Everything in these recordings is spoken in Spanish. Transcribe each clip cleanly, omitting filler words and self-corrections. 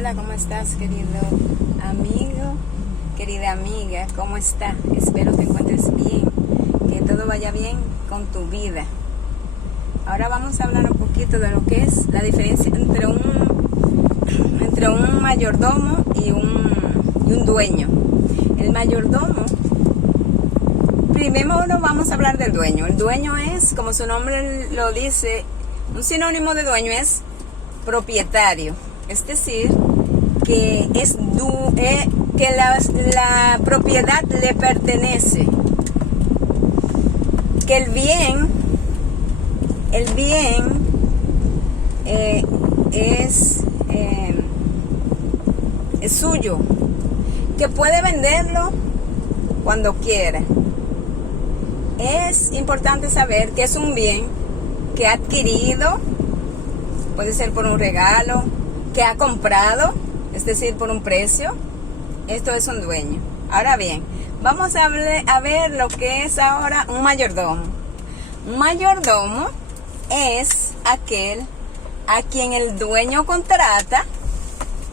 Hola, ¿cómo estás, querido amigo, querida amiga? ¿Cómo está? Espero te encuentres bien, que todo vaya bien con tu vida. Ahora vamos a hablar un poquito de lo que es la diferencia entre un mayordomo y un dueño. El mayordomo, primero vamos a hablar del dueño. El dueño es, como su nombre lo dice, un sinónimo de dueño es propietario. Es decir, que la propiedad le pertenece. Que el bien es suyo. Que puede venderlo cuando quiera. Es importante saber que es un bien que ha adquirido, puede ser por un regalo, que ha comprado, es decir, por un precio. Esto es un dueño. Ahora bien, vamos a ver lo que es ahora un mayordomo. Un mayordomo es aquel a quien el dueño contrata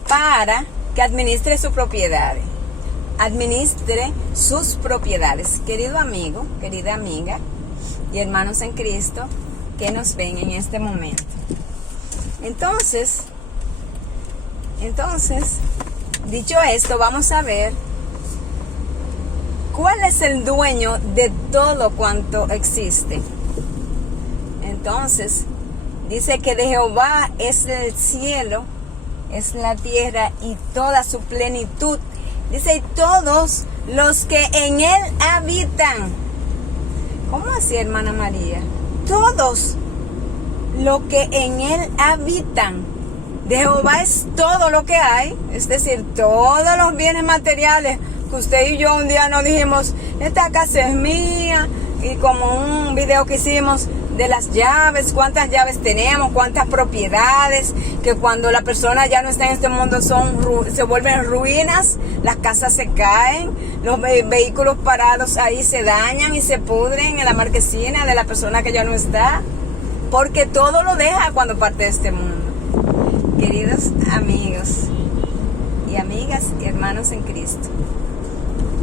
para que administre sus propiedades. Administre sus propiedades. Querido amigo, querida amiga y hermanos en Cristo que nos ven en este momento. Entonces, dicho esto, vamos a ver cuál es el dueño de todo cuanto existe. Entonces, dice que de Jehová es el cielo, es la tierra y toda su plenitud. Dice, y todos los que en él habitan. ¿Cómo así, hermana María? Todos los que en él habitan. De Jehová es todo lo que hay, es decir, todos los bienes materiales que usted y yo un día nos dijimos, esta casa es mía, y como un video que hicimos de las llaves, cuántas llaves tenemos, cuántas propiedades, que cuando la persona ya no está en este mundo se vuelven ruinas, las casas se caen, los vehículos parados ahí se dañan y se pudren en la marquesina de la persona que ya no está, porque todo lo deja cuando parte de este mundo. Queridos amigos y amigas y hermanos en Cristo,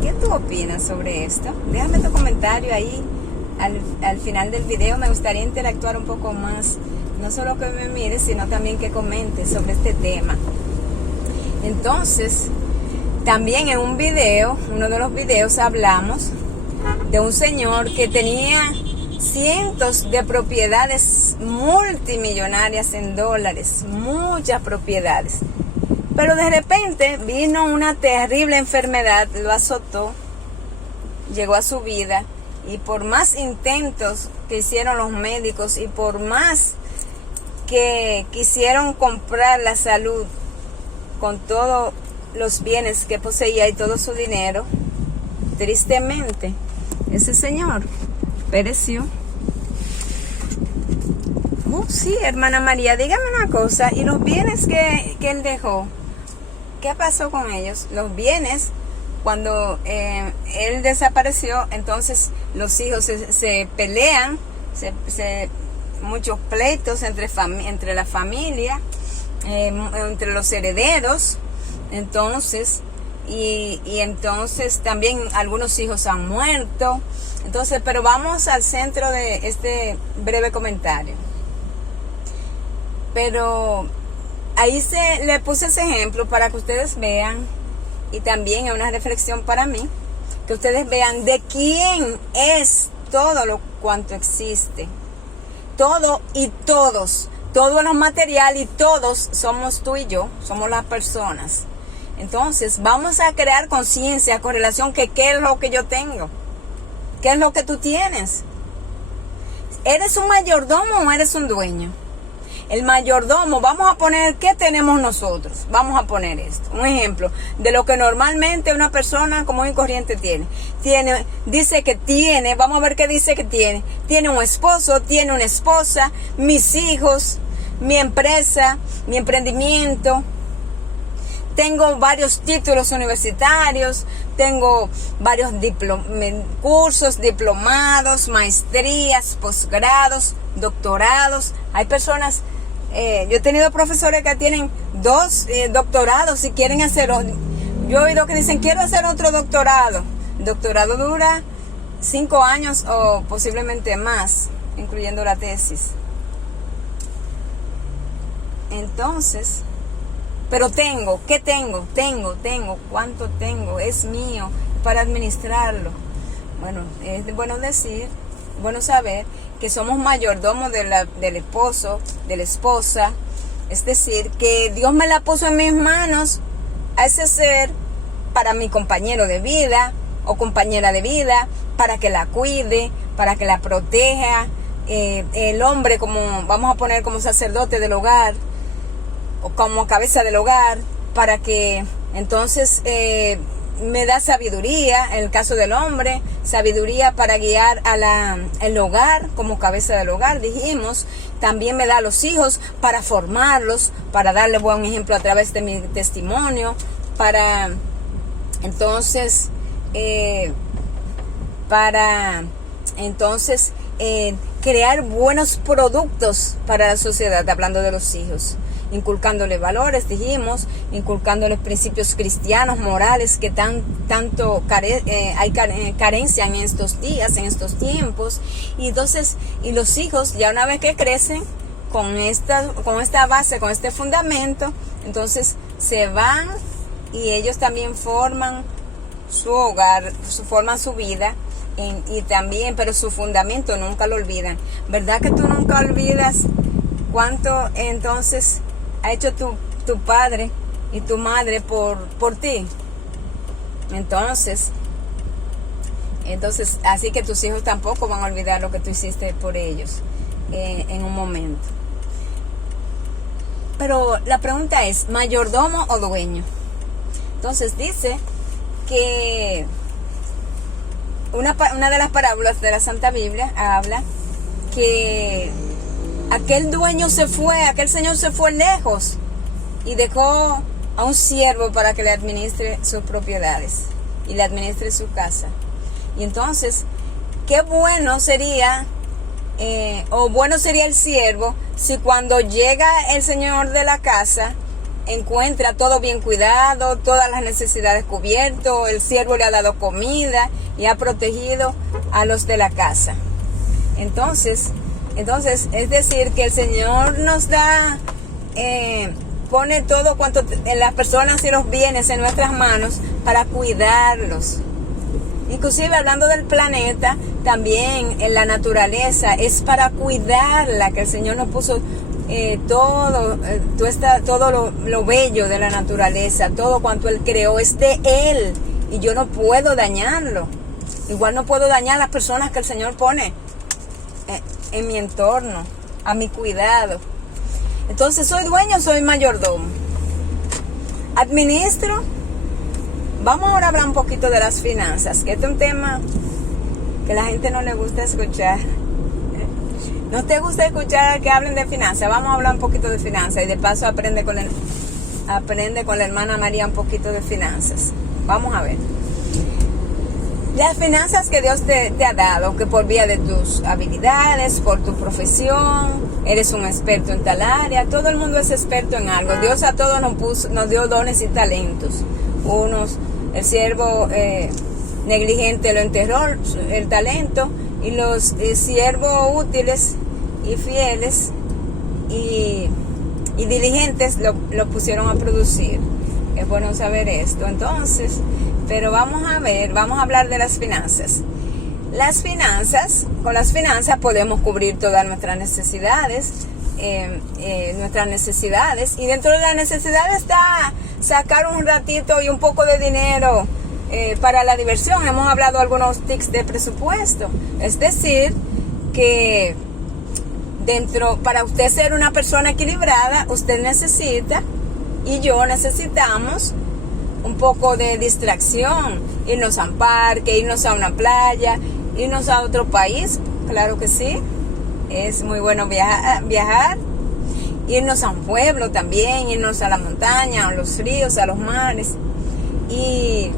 ¿qué tú opinas sobre esto? Déjame tu comentario ahí al final del video. Me gustaría interactuar un poco más, no solo que me mires, sino también que comentes sobre este tema. Entonces, también en un video, uno de los videos, hablamos de un señor que tenía cientos de propiedades multimillonarias en dólares, muchas propiedades, pero de repente vino una terrible enfermedad, lo azotó, llegó a su vida, y por más intentos que hicieron los médicos y por más que quisieron comprar la salud con todos los bienes que poseía y todo su dinero, tristemente ese señor pereció. Sí, hermana María, dígame una cosa, ¿y los bienes que él dejó? ¿Qué pasó con ellos? Los bienes, cuando él desapareció, entonces los hijos se pelean, muchos pleitos entre la familia, entre los herederos, entonces, y entonces también algunos hijos han muerto. Entonces, pero vamos al centro de este breve comentario. Pero ahí le puse ese ejemplo para que ustedes vean, y también es una reflexión para mí, que ustedes vean de quién es todo lo cuanto existe. Todo y todos, todo lo material y todos somos tú y yo, somos las personas. Entonces, vamos a crear conciencia con relación que qué es lo que yo tengo. ¿Qué es lo que tú tienes? ¿Eres un mayordomo o eres un dueño? El mayordomo, vamos a poner, ¿qué tenemos nosotros? Vamos a poner esto, un ejemplo de lo que normalmente una persona común y corriente tiene. Dice que tiene, vamos a ver qué dice que tiene. Tiene un esposo, tiene una esposa, mis hijos, mi empresa, mi emprendimiento. Tengo varios títulos universitarios, tengo varios cursos, diplomados, maestrías, posgrados, doctorados. Hay personas Yo he tenido profesores que tienen 2 doctorados y quieren hacer otro. Yo he oído que dicen, quiero hacer otro doctorado. El doctorado dura 5 años o posiblemente más, incluyendo la tesis. Entonces, pero ¿qué tengo? ¿Cuánto tengo? Es mío para administrarlo. Bueno, es bueno decir, bueno saber que somos mayordomos del esposo, de la esposa. Es decir, que Dios me la puso en mis manos a ese ser para mi compañero de vida o compañera de vida, para que la cuide, para que la proteja. El hombre, como vamos a poner como sacerdote del hogar, o como cabeza del hogar, para que entonces me da sabiduría, en el caso del hombre, sabiduría para guiar el hogar, como cabeza del hogar, dijimos. También me da a los hijos para formarlos, para darle buen ejemplo a través de mi testimonio, para entonces crear buenos productos para la sociedad, hablando de los hijos, inculcándoles valores, dijimos, inculcándoles principios cristianos, morales, que tanto hay carencia en estos días, en estos tiempos. Y entonces, y los hijos, ya una vez que crecen con esta base, con este fundamento, entonces se van y ellos también forman su hogar, forman su vida. Y también, pero su fundamento nunca lo olvidan. ¿Verdad que tú nunca olvidas cuánto entonces ha hecho tu padre y tu madre por ti? Entonces, así que tus hijos tampoco van a olvidar lo que tú hiciste por ellos en un momento. Pero la pregunta es, ¿mayordomo o dueño? Entonces dice que una de las parábolas de la Santa Biblia habla que aquel señor se fue lejos y dejó a un siervo para que le administre sus propiedades y le administre su casa. Y entonces, qué bueno sería, bueno sería el siervo si cuando llega el señor de la casa encuentra todo bien cuidado, todas las necesidades cubiertas, el siervo le ha dado comida y ha protegido a los de la casa. Entonces es decir, que el Señor nos da, pone todo cuanto las personas y los bienes en nuestras manos para cuidarlos. Inclusive hablando del planeta, también en la naturaleza es para cuidarla, que el Señor nos puso todo lo bello de la naturaleza, todo cuanto Él creó es de Él y yo no puedo dañarlo. Igual no puedo dañar a las personas que el Señor pone en mi entorno, a mi cuidado. Entonces, ¿soy dueño o soy mayordomo? ¿Administro? Vamos ahora a hablar un poquito de las finanzas, que este es un tema que a la gente no le gusta escuchar. ¿No te gusta escuchar que hablen de finanzas? Vamos a hablar un poquito de finanzas y de paso aprende con la hermana María un poquito de finanzas. Vamos a ver. Las finanzas que Dios te ha dado, que por vía de tus habilidades, por tu profesión, eres un experto en tal área. Todo el mundo es experto en algo. Dios a todos nos dio dones y talentos. El siervo negligente lo enterró, el talento, y los siervos útiles y fieles y diligentes lo pusieron a producir. Es bueno saber esto. Entonces, pero vamos a hablar de las finanzas. Con las finanzas podemos cubrir todas nuestras necesidades, y dentro de las necesidades está sacar un ratito y un poco de dinero para la diversión. Hemos hablado de algunos tips de presupuesto. Es decir, que para usted ser una persona equilibrada, usted necesita y yo necesitamos un poco de distracción, irnos a un parque, irnos a una playa, irnos a otro país, claro que sí, es muy bueno viajar, irnos a un pueblo también, irnos a la montaña, a los ríos, a los mares, y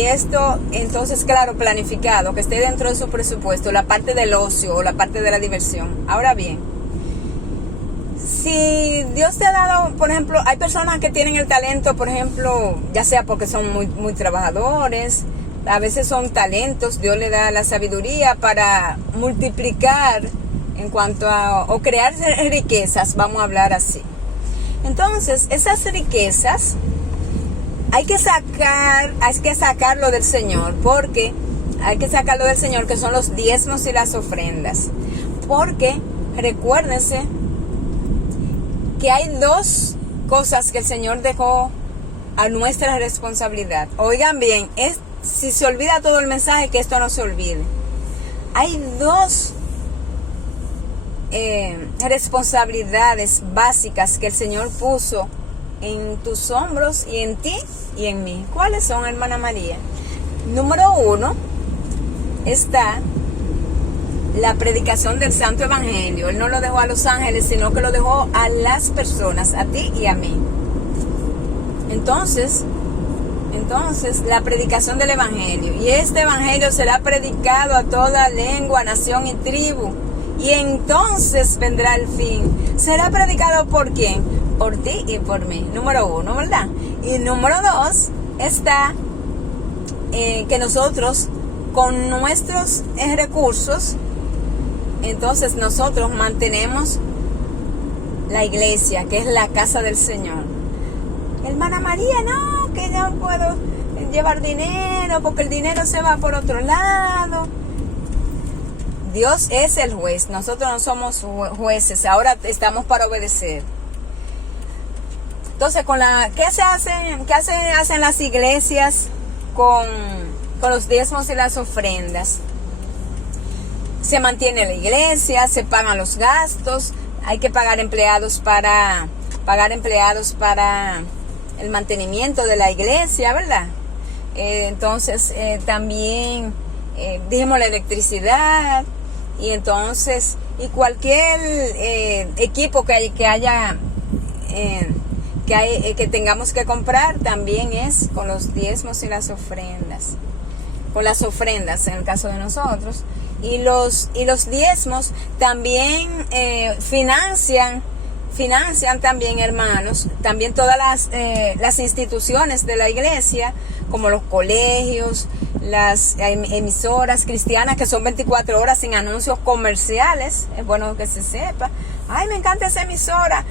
esto, entonces, claro, planificado, que esté dentro de su presupuesto, la parte del ocio o la parte de la diversión. Ahora bien, Si Dios te ha dado, por ejemplo, hay personas que tienen el talento, por ejemplo, ya sea porque son muy trabajadores, a veces son talentos, Dios le da la sabiduría para multiplicar en cuanto a, o crear riquezas, vamos a hablar así. Entonces, esas riquezas hay que sacarlo del Señor, porque hay que sacarlo del Señor, que son los diezmos y las ofrendas. Porque, recuérdense, que hay dos cosas que el Señor dejó a nuestra responsabilidad. Oigan bien, si se olvida todo el mensaje, que esto no se olvide. Hay dos responsabilidades básicas que el Señor puso en tus hombros y en ti y en mí. ¿Cuáles son, hermana María? Número 1 está la predicación del Santo Evangelio. Él no lo dejó a los ángeles, sino que lo dejó a las personas, a ti y a mí. Entonces, la predicación del Evangelio. Y este Evangelio será predicado a toda lengua, nación y tribu. Y entonces vendrá el fin. ¿Será predicado por quién? Por ti y por mí. Número 1, ¿verdad? Y número 2 está que nosotros, con nuestros recursos, entonces nosotros mantenemos la iglesia, que es la casa del Señor. Hermana María, no, que yo no puedo llevar dinero porque el dinero se va por otro lado. Dios es el juez, nosotros no somos jueces, ahora estamos para obedecer. Entonces, ¿qué hacen las iglesias con los diezmos y las ofrendas? Se mantiene la iglesia, se pagan los gastos, hay que pagar empleados para el mantenimiento de la iglesia, ¿verdad? Entonces también dijimos la electricidad, y entonces cualquier equipo que tengamos que comprar también es con los diezmos y las ofrendas, con las ofrendas en el caso de nosotros. Y los diezmos también financian también, hermanos, también todas las instituciones de la iglesia, como los colegios, las emisoras cristianas, que son 24 horas sin anuncios comerciales. Es bueno que se sepa. Ay, me encanta esa emisora.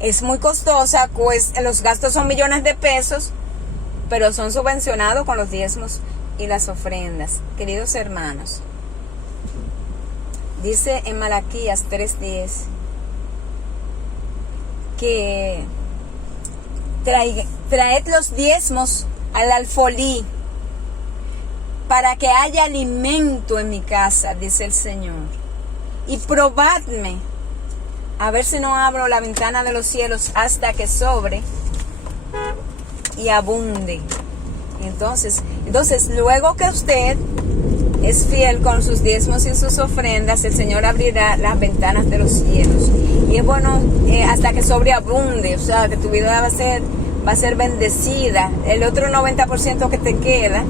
Es muy costosa, pues los gastos son millones de pesos, pero son subvencionados con los diezmos y las ofrendas. Queridos hermanos, dice en Malaquías 3:10 que traed los diezmos al alfolí para que haya alimento en mi casa, dice el Señor. Y probadme, a ver si no abro la ventana de los cielos hasta que sobre y abunde. Entonces, luego que usted es fiel con sus diezmos y sus ofrendas, el Señor abrirá las ventanas de los cielos. Y es bueno hasta que sobreabunde, o sea, que tu vida va a ser bendecida. El otro 90% que te queda,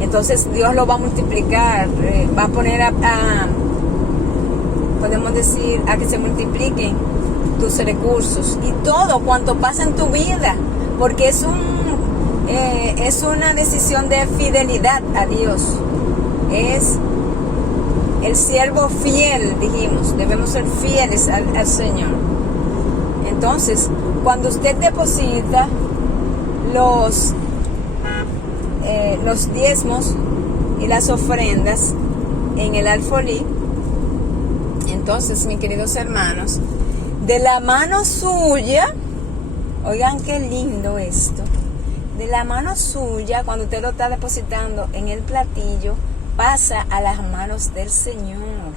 entonces Dios lo va a multiplicar, va a poner podemos decir, a que se multipliquen tus recursos y todo cuanto pasa en tu vida, porque es una decisión de fidelidad a Dios. Es el siervo fiel, dijimos, debemos ser fieles al Señor. Entonces, cuando usted deposita los diezmos y las ofrendas en el alfolí, entonces, mis queridos hermanos, de la mano suya, oigan qué lindo esto, de la mano suya, cuando usted lo está depositando en el platillo, pasa a las manos del Señor.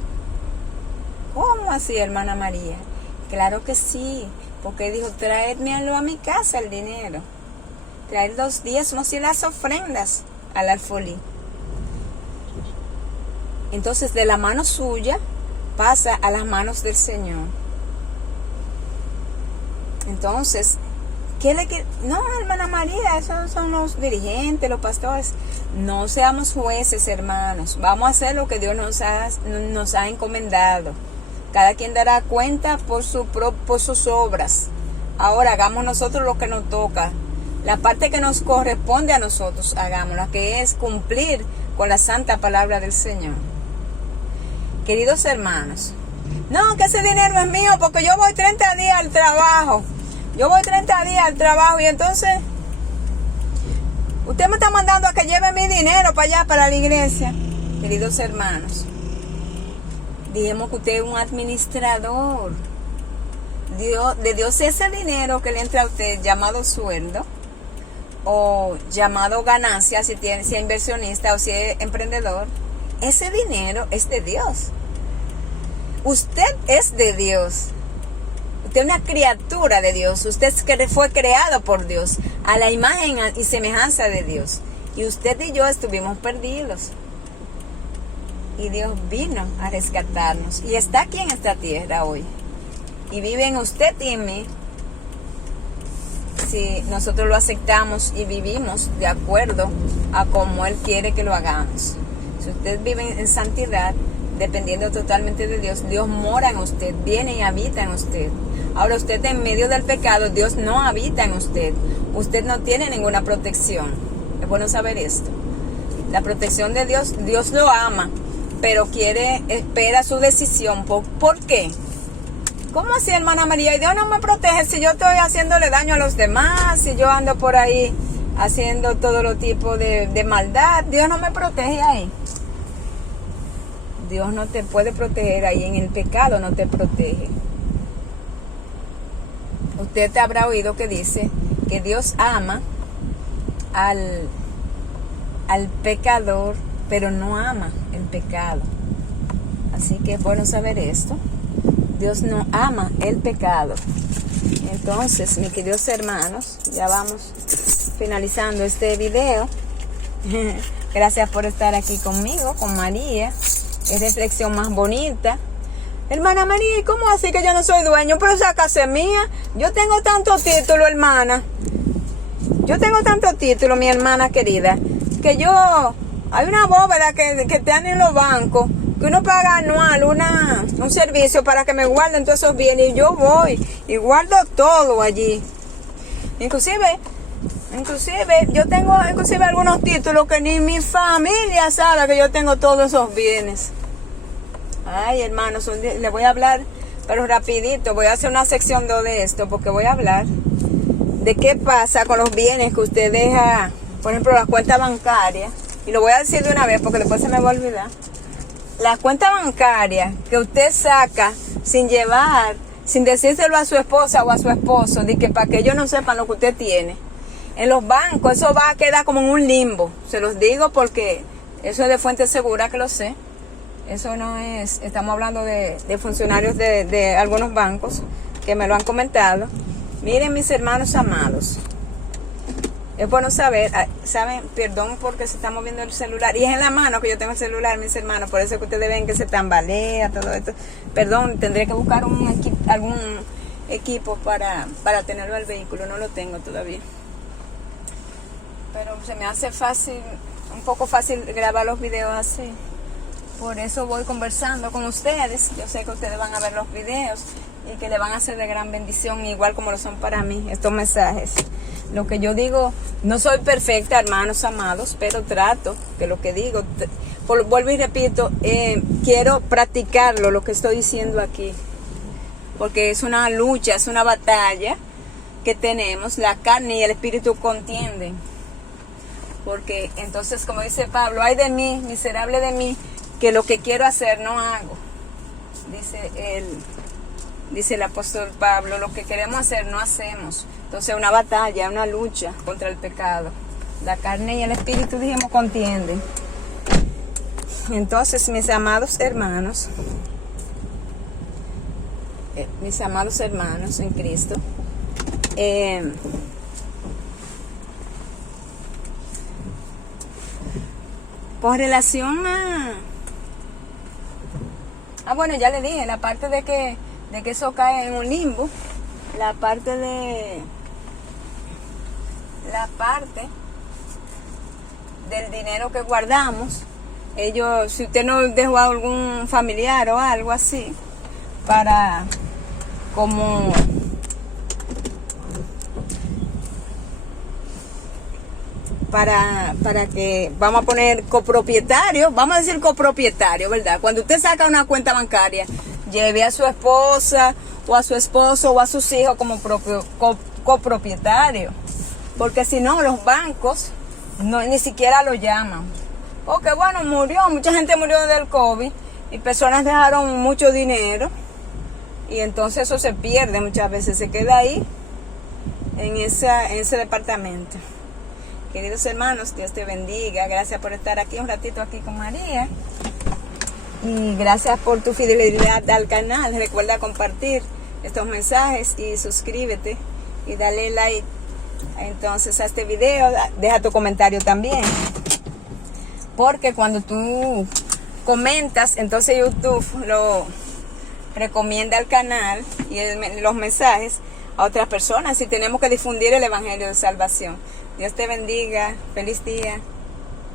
¿Cómo así, hermana María? Claro que sí, porque dijo, traédmelo a mi casa el dinero. Traer los diezmos y las ofrendas al alfolí. Entonces, de la mano suya pasa a las manos del Señor. Entonces, no, hermana María, esos son los dirigentes, los pastores. No seamos jueces, hermanos. Vamos a hacer lo que Dios nos ha encomendado. Cada quien dará cuenta por sus obras. Ahora hagamos nosotros lo que nos toca. La parte que nos corresponde a nosotros, hagámosla, que es cumplir con la santa palabra del Señor. Queridos hermanos, no, que ese dinero es mío porque yo voy 30 días al trabajo. Yo voy 30 días al trabajo y entonces usted me está mandando a que lleve mi dinero para allá, para la iglesia. Queridos hermanos, dijimos que usted es un administrador. De Dios ese dinero que le entra a usted, llamado sueldo o llamado ganancia, si es inversionista o si es emprendedor, ese dinero es de Dios. Usted es de Dios. Usted es una criatura de Dios. Usted fue creado por Dios a la imagen y semejanza de Dios. Y usted y yo estuvimos perdidos. Y Dios vino a rescatarnos. Y está aquí en esta tierra hoy. Y vive en usted y en mí. Si nosotros lo aceptamos y vivimos de acuerdo a como Él quiere que lo hagamos. Si usted vive en santidad, dependiendo totalmente de Dios, Dios mora en usted, viene y habita en usted. Ahora usted en medio del pecado, Dios no habita en usted. Usted no tiene ninguna protección. Es bueno saber esto. La protección de Dios, Dios lo ama, pero espera su decisión. ¿Por qué? ¿Cómo así, hermana María? Y Dios no me protege si yo estoy haciéndole daño a los demás, si yo ando por ahí haciendo todo lo tipo de maldad. Dios no me protege ahí. Dios no te puede proteger ahí, en el pecado no te protege. Usted te habrá oído que dice que Dios ama al pecador, pero no ama el pecado. Así que es bueno saber esto. Dios no ama el pecado. Entonces, mis queridos hermanos, ya vamos finalizando este video. Gracias por estar aquí conmigo, con María. Es reflexión más bonita. Hermana María, ¿y cómo así que yo no soy dueño? Pero esa casa es mía. Yo tengo tanto título, hermana. Yo tengo tanto título, mi hermana querida, que hay una bóveda que están en los bancos, que uno paga anual un servicio para que me guarden todos esos bienes. Y yo voy y guardo todo allí. Inclusive yo tengo algunos títulos que ni mi familia sabe que yo tengo todos esos bienes. Ay, hermanos, le voy a hablar, pero rapidito. Voy a hacer una sección 2 de esto, porque voy a hablar de qué pasa con los bienes que usted deja, por ejemplo, las cuentas bancarias. Y lo voy a decir de una vez, porque después se me va a olvidar. Las cuentas bancarias que usted saca sin decírselo a su esposa o a su esposo, de que para que ellos no sepan lo que usted tiene. En los bancos eso va a quedar como en un limbo. Se los digo porque eso es de fuente segura que lo sé. Eso no es, estamos hablando de funcionarios de algunos bancos que me lo han comentado. Miren, mis hermanos amados, es bueno saber, saben, perdón porque se está moviendo el celular, y es en la mano que yo tengo el celular, mis hermanos, por eso que ustedes ven que se tambalea todo esto. Perdón, tendré que buscar algún equipo para tenerlo al vehículo, no lo tengo todavía. Pero se me hace un poco fácil grabar los videos así. Por eso voy conversando con ustedes. Yo sé que ustedes van a ver los videos y que le van a ser de gran bendición, igual como lo son para mí estos mensajes. Lo que yo digo, no soy perfecta, hermanos amados, pero trato que lo que digo, vuelvo y repito, quiero practicarlo, lo que estoy diciendo aquí. Porque es una lucha, es una batalla que tenemos. La carne y el espíritu contienden. Porque entonces, como dice Pablo, ay de mí, miserable de mí, que lo que quiero hacer no hago. Dice el apóstol Pablo, lo que queremos hacer no hacemos. Entonces, una batalla, una lucha contra el pecado. La carne y el espíritu, dijimos, contienden. Entonces, mis amados hermanos en Cristo, con relación bueno, ya le dije, la parte de que eso cae en un limbo, la parte del dinero que guardamos, si usted no dejó a algún familiar o algo así, para como para que vamos a poner copropietario, vamos a decir copropietario, ¿verdad? Cuando usted saca una cuenta bancaria, lleve a su esposa o a su esposo o a sus hijos como copropietario, porque si no los bancos ni siquiera lo llaman, porque bueno, mucha gente murió del COVID y personas dejaron mucho dinero y entonces eso se pierde muchas veces, se queda ahí en ese departamento. Queridos hermanos, Dios te bendiga. Gracias por estar aquí un ratito aquí con María. Y gracias por tu fidelidad al canal. Recuerda compartir estos mensajes y suscríbete y dale like entonces a este video. Deja tu comentario también. Porque cuando tú comentas, entonces YouTube lo recomienda al canal y los mensajes a otras personas. Y tenemos que difundir el Evangelio de Salvación. Dios te bendiga. Feliz día.